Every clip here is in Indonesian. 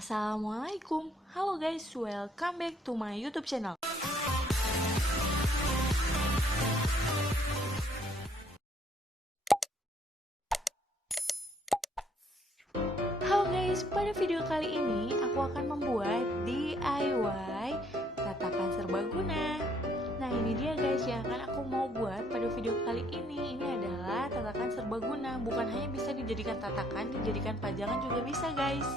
Assalamualaikum, halo guys, welcome back to my YouTube channel. Halo guys, pada video kali ini aku akan membuat DIY tatakan serbaguna. Nah ini dia guys yang akan aku mau buat pada video kali ini. Ini adalah tatakan serbaguna, bukan hanya bisa dijadikan tatakan, dijadikan pajangan juga bisa guys.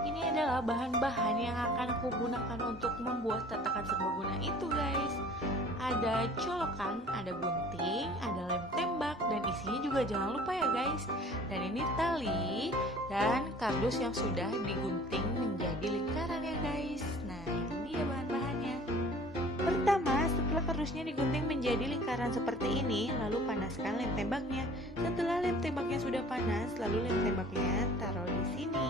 Ini adalah bahan-bahan yang akan aku gunakan untuk membuat tatakan serbaguna itu guys. Ada colokan, ada gunting, ada lem tembak, dan isinya juga jangan lupa ya guys. Dan ini tali dan kardus yang sudah digunting menjadi lingkaran ya guys. Nah ini dia bahan-bahannya. Pertama, setelah kardusnya digunting menjadi lingkaran seperti ini, lalu panaskan lem tembaknya. Setelah lem tembaknya sudah panas, lalu lem tembaknya taruh di sini.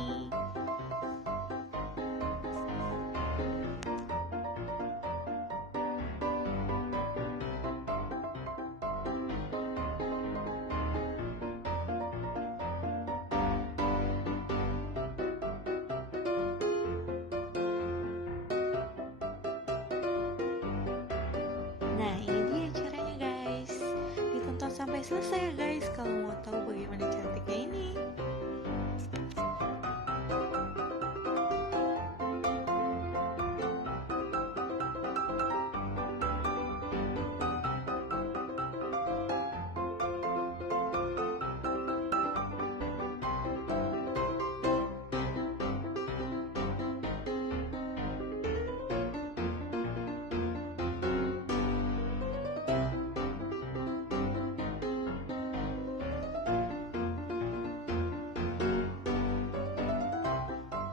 Nah ini dia caranya guys. Ditonton sampai selesai ya guys kalau mau tahu bagaimana cantiknya ini.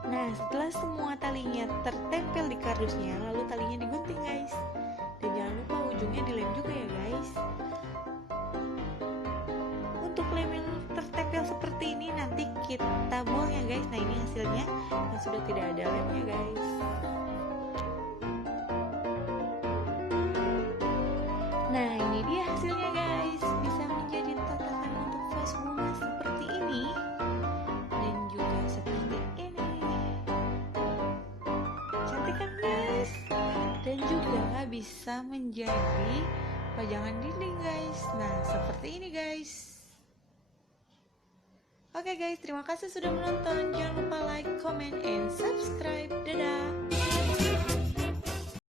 Nah, setelah semua talinya tertempel di kardusnya, lalu talinya digunting guys. Dan jangan lupa ujungnya dilem juga ya guys. Untuk lem yang tertempel seperti ini nanti kita buang ya guys. Nah ini hasilnya yang sudah tidak ada lemnya guys. Nah ini dia hasilnya guys. Bisa menjadi tatakan untuk vas bunga seperti ini. Dan juga seperti ini. Cantik kan guys? Dan juga bisa menjadi pajangan dinding guys. Nah seperti ini guys. Oke guys, terima kasih sudah menonton. Jangan lupa like, comment, and subscribe. Dadah.